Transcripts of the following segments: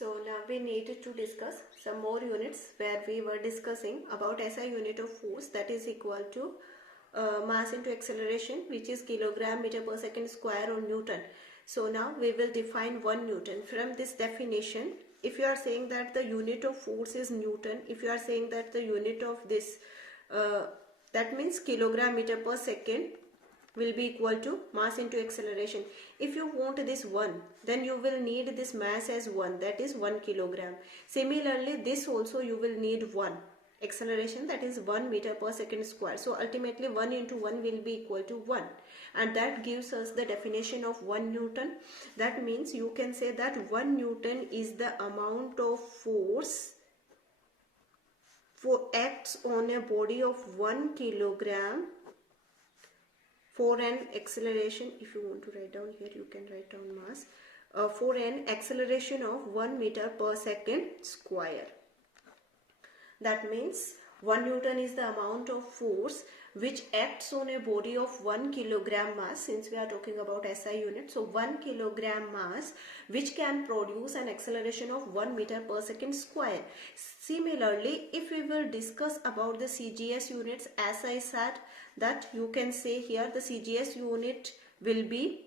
So now we need to discuss some more units where we were discussing about SI unit of force, that is equal to mass into acceleration, which is kilogram meter per second square or Newton. So now we will define 1 Newton. From this definition, if you are saying that the unit of force is Newton, if you are saying that the unit of this, that means kilogram meter per second will be equal to mass into acceleration. If you want this 1, then you will need this mass as 1, that is 1 kilogram. Similarly, this also you will need 1 acceleration, that is 1 meter per second square. So ultimately 1 into 1 will be equal to 1, and that gives us the definition of 1 Newton. That means you can say that 1 Newton is the amount of force for acts on a body of 1 kilogram for an acceleration. If you want to write down here, you can write down mass, for an acceleration of 1 meter per second square. That means 1 Newton is the amount of force which acts on a body of 1 kilogram mass, since we are talking about SI unit. So 1 kilogram mass which can produce an acceleration of 1 meter per second square. Similarly, if we will discuss about the Cgs units, as I said, that you can say here the Cgs unit will be,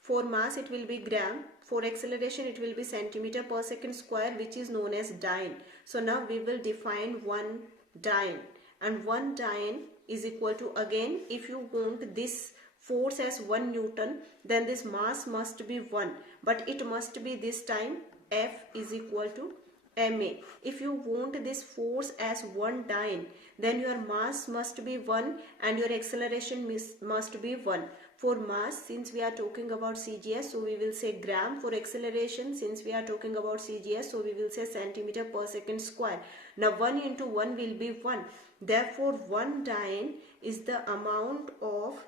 for mass it will be gram, for acceleration it will be centimeter per second square, which is known as dyne. So now we will define 1 dyne, and 1 dyne is equal to, again, if you want this force as 1 Newton, then this mass must be 1, but it must be this time F is equal to ma. If you want this force as 1 dyne, then your mass must be 1 and your acceleration must be 1. For mass, since we are talking about Cgs, so we will say gram. For acceleration, since we are talking about Cgs, so we will say centimeter per second square. Now 1 into 1 will be 1. Therefore 1 dyne is the amount of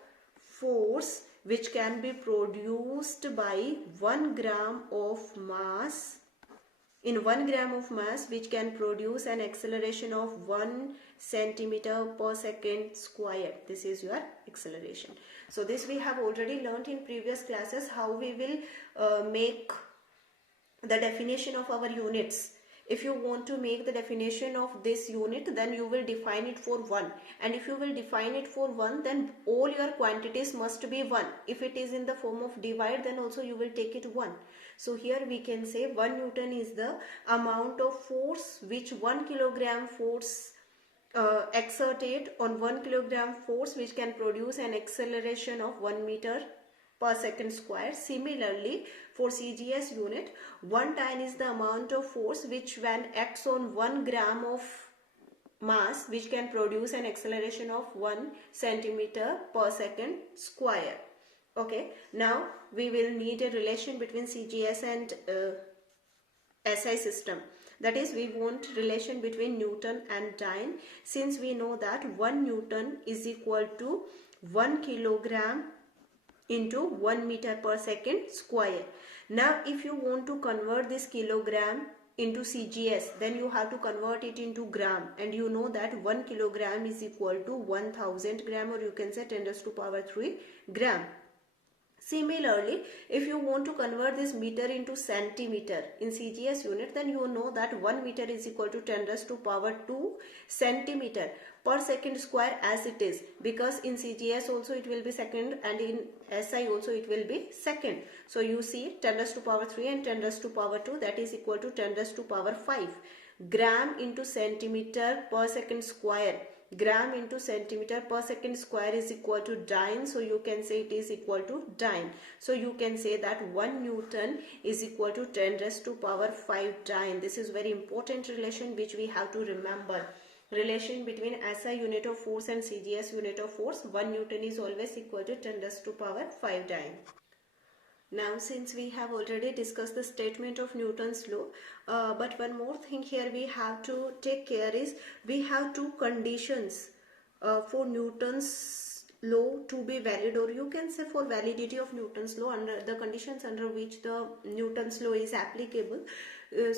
force which can be produced by 1 gram of mass, in 1 gram of mass, which can produce an acceleration of 1 centimeter per second square. This is your acceleration. So this we have already learnt in previous classes, how we will make the definition of our units. If you want to make the definition of this unit, then you will define it for 1, and if you will define it for 1, then all your quantities must be 1. If it is in the form of divide, then also you will take it 1. So here we can say 1 Newton is the amount of force which 1 kilogram force exerted on 1 kilogram force, which can produce an acceleration of 1 meter per second square. Similarly, for Cgs unit, 1 dyne is the amount of force which, when acts on 1 gram of mass, which can produce an acceleration of 1 centimeter per second square. Okay, now we will need a relation between Cgs and SI system. That is, we want relation between Newton and dyne, since we know that 1 Newton is equal to 1 kilogram into 1 meter per second square. Now if you want to convert this kilogram into Cgs, then you have to convert it into gram, and you know that 1 kilogram is equal to 1000 gram, or you can say 10 raised to power 3 gram. Similarly, if you want to convert this meter into centimeter in Cgs unit, then you know that 1 meter is equal to 10 raised to power 2 centimeter per second square, as it is, because in Cgs also it will be second, and in SI also it will be second. So you see 10 raised to power 3 and 10 raised to power 2, that is equal to 10 raised to power 5. Gram into centimeter per second square. Gram into centimeter per second square is equal to dyne, so you can say it is equal to dyne. So you can say that 1 Newton is equal to 10 raised to power 5 dyne. This is very important relation which we have to remember. Relation between SI unit of force and Cgs unit of force, 1 Newton is always equal to 10 raised to power 5 dyne. Now, since we have already discussed the statement of Newton's law, but one more thing here we have to take care is, we have two conditions for Newton's law to be valid, or you can say for validity of Newton's law, under the conditions under which the Newton's law is applicable.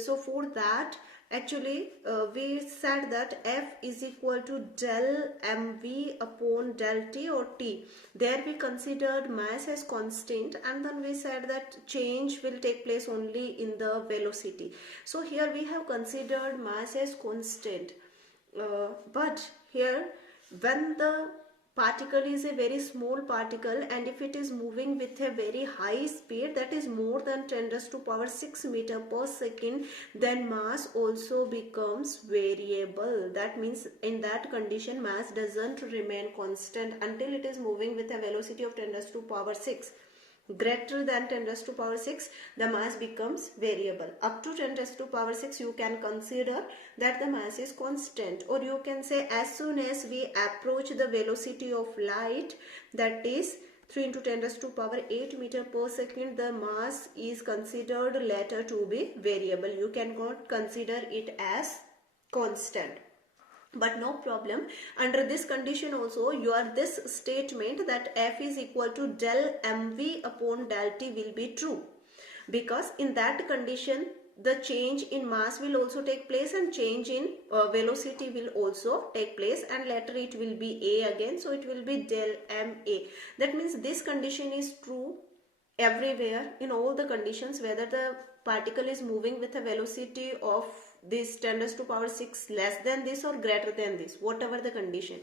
So for that, Actually, we said that F is equal to del mv upon del t or t. There we considered mass as constant, and then we said that change will take place only in the velocity. So here we have considered mass as constant. But here, when the particle is a very small particle and if it is moving with a very high speed, that is more than 10 raised to power 6 meter per second, then mass also becomes variable. That means in that condition mass doesn't remain constant until it is moving with a velocity of 10 raised to power 6. Greater than 10 raised to power 6, the mass becomes variable. Up to 10 raised to power 6, you can consider that the mass is constant, or you can say as soon as we approach the velocity of light, that is 3 into 10 raised to power 8 meter per second, the mass is considered later to be variable. You cannot consider it as constant. But no problem, under this condition also this statement that F is equal to del mv upon del t will be true, because in that condition the change in mass will also take place and change in velocity will also take place, and later it will be A again, so it will be del ma. That means this condition is true everywhere in all the conditions, whether the particle is moving with a velocity of this 10 raised to power 6 less than this or greater than this, whatever the condition,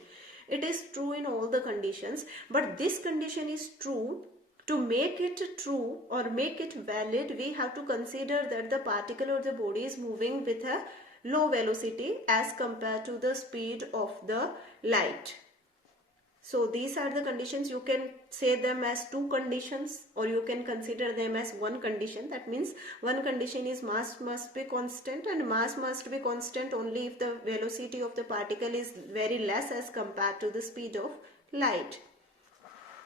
it is true in all the conditions. But this condition is true. To make it true or make it valid, we have to consider that the particle or the body is moving with a low velocity as compared to the speed of the light. So these are the conditions. You can say them as two conditions, or you can consider them as one condition. That means one condition is mass must be constant, and mass must be constant only if the velocity of the particle is very less as compared to the speed of light.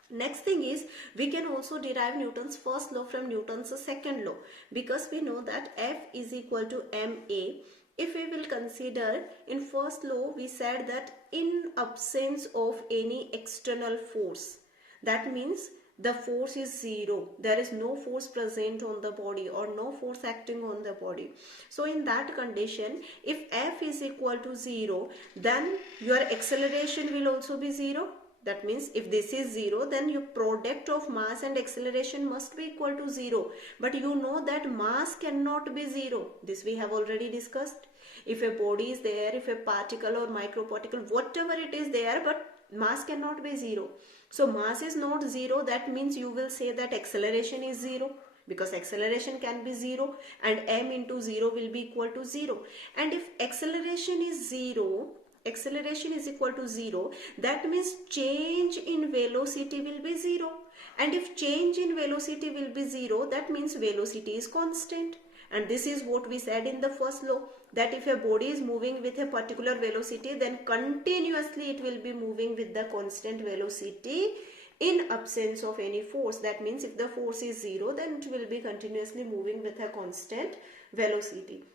Next thing is, we can also derive Newton's first law from Newton's second law, because we know that F is equal to ma. If we will consider in first law, we said that in absence of any external force, that means the force is zero. There is no force present on the body or no force acting on the body. So in that condition, if F is equal to 0, then your acceleration will also be 0. That means if this is 0, then your product of mass and acceleration must be equal to 0. But you know that mass cannot be 0. This we have already discussed. If a body is there, if a particle or microparticle, whatever it is there, but mass cannot be 0. So mass is not 0. That means you will say that acceleration is 0. Because acceleration can be 0 and m into 0 will be equal to 0. And if acceleration is 0, acceleration is equal to 0, that means change in velocity will be 0. And if change in velocity will be 0, that means velocity is constant. And this is what we said in the first law, that if a body is moving with a particular velocity, then continuously it will be moving with the constant velocity in absence of any force. That means if the force is 0, then it will be continuously moving with a constant velocity.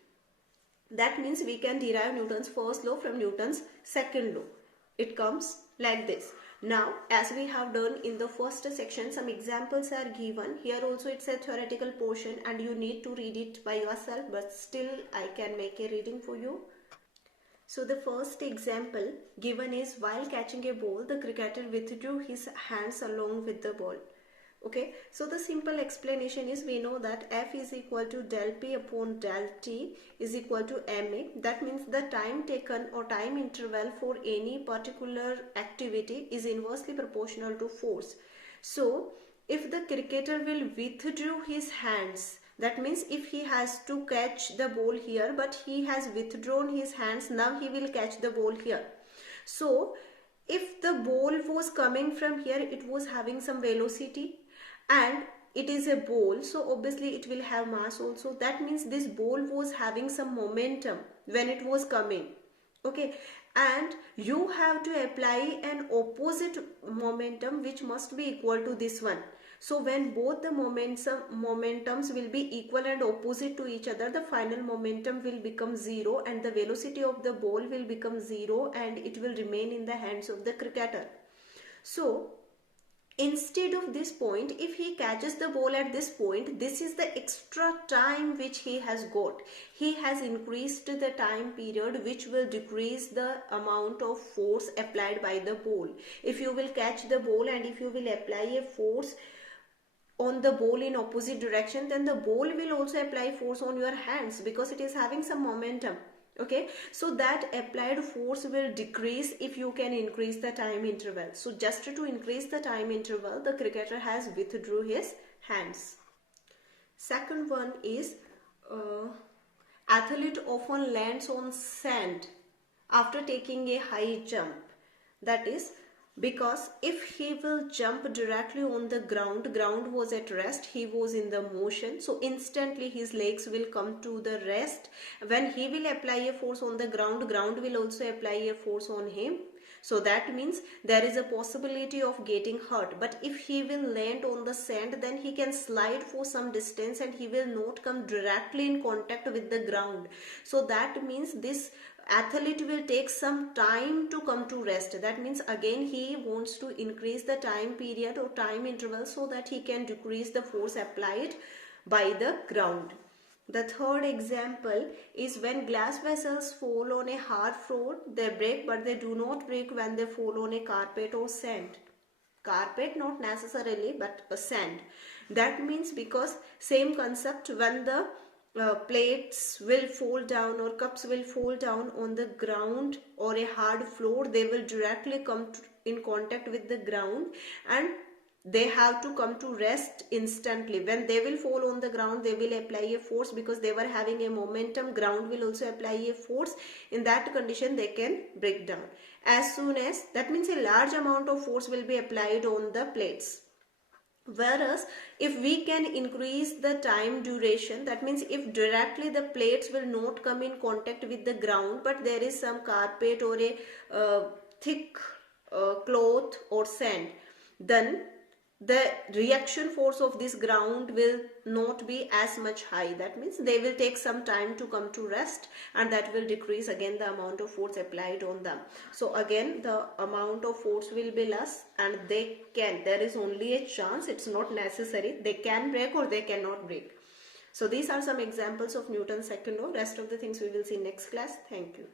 That means we can derive Newton's first law from Newton's second law. It comes like this. Now, as we have done in the first section, some examples are given. Here also it's a theoretical portion and you need to read it by yourself, but still I can make a reading for you. So the first example given is, while catching a ball, the cricketer withdrew his hands along with the ball. Okay, so the simple explanation is, we know that F is equal to del P upon del T is equal to ma. That means the time taken or time interval for any particular activity is inversely proportional to force. So if the cricketer will withdraw his hands, that means if he has to catch the ball here, but he has withdrawn his hands, now he will catch the ball here. So if the ball was coming from here, it was having some velocity, and it is a ball, so obviously it will have mass also. That means this ball was having some momentum when it was coming. Okay, and you have to apply an opposite momentum which must be equal to this one. So when both the momentums will be equal and opposite to each other, the final momentum will become 0 and the velocity of the ball will become 0 and it will remain in the hands of the cricketer. So instead of this point, if he catches the ball at this point, this is the extra time which he has got. He has increased the time period, which will decrease the amount of force applied by the ball. If you will catch the ball and if you will apply a force on the ball in opposite direction, then the ball will also apply force on your hands because it is having some momentum. Okay, so that applied force will decrease if you can increase the time interval. So just to increase the time interval, the cricketer has withdrew his hands. Second one is athlete often lands on sand after taking a high jump. That is because if he will jump directly on the ground was at rest, he was in the motion, so instantly his legs will come to the rest. When he will apply a force on the ground will also apply a force on him. So that means there is a possibility of getting hurt. But if he will land on the sand, then he can slide for some distance and he will not come directly in contact with the ground. So that means this athlete will take some time to come to rest. That means again he wants to increase the time period or time interval so that he can decrease the force applied by the ground. The third example is when glass vessels fall on a hard floor, they break, but they do not break when they fall on a carpet or sand. Carpet not necessarily, but sand. That means because same concept, when the plates will fall down or cups will fall down on the ground or a hard floor, they will directly come in contact with the ground and they have to come to rest instantly. When they will fall on the ground, they will apply a force because they were having a momentum. Ground will also apply a force. In that condition, they can break down. As soon as, that means a large amount of force will be applied on the plates. Whereas if we can increase the time duration, that means if directly the plates will not come in contact with the ground, but there is some carpet or a thick cloth or sand, then the reaction force of this ground will not be as much high. That means they will take some time to come to rest and that will decrease again the amount of force applied on them. So again the amount of force will be less and there is only a chance, it's not necessary, they can break or they cannot break. So these are some examples of Newton's second law. Rest of the things we will see next class. Thank you.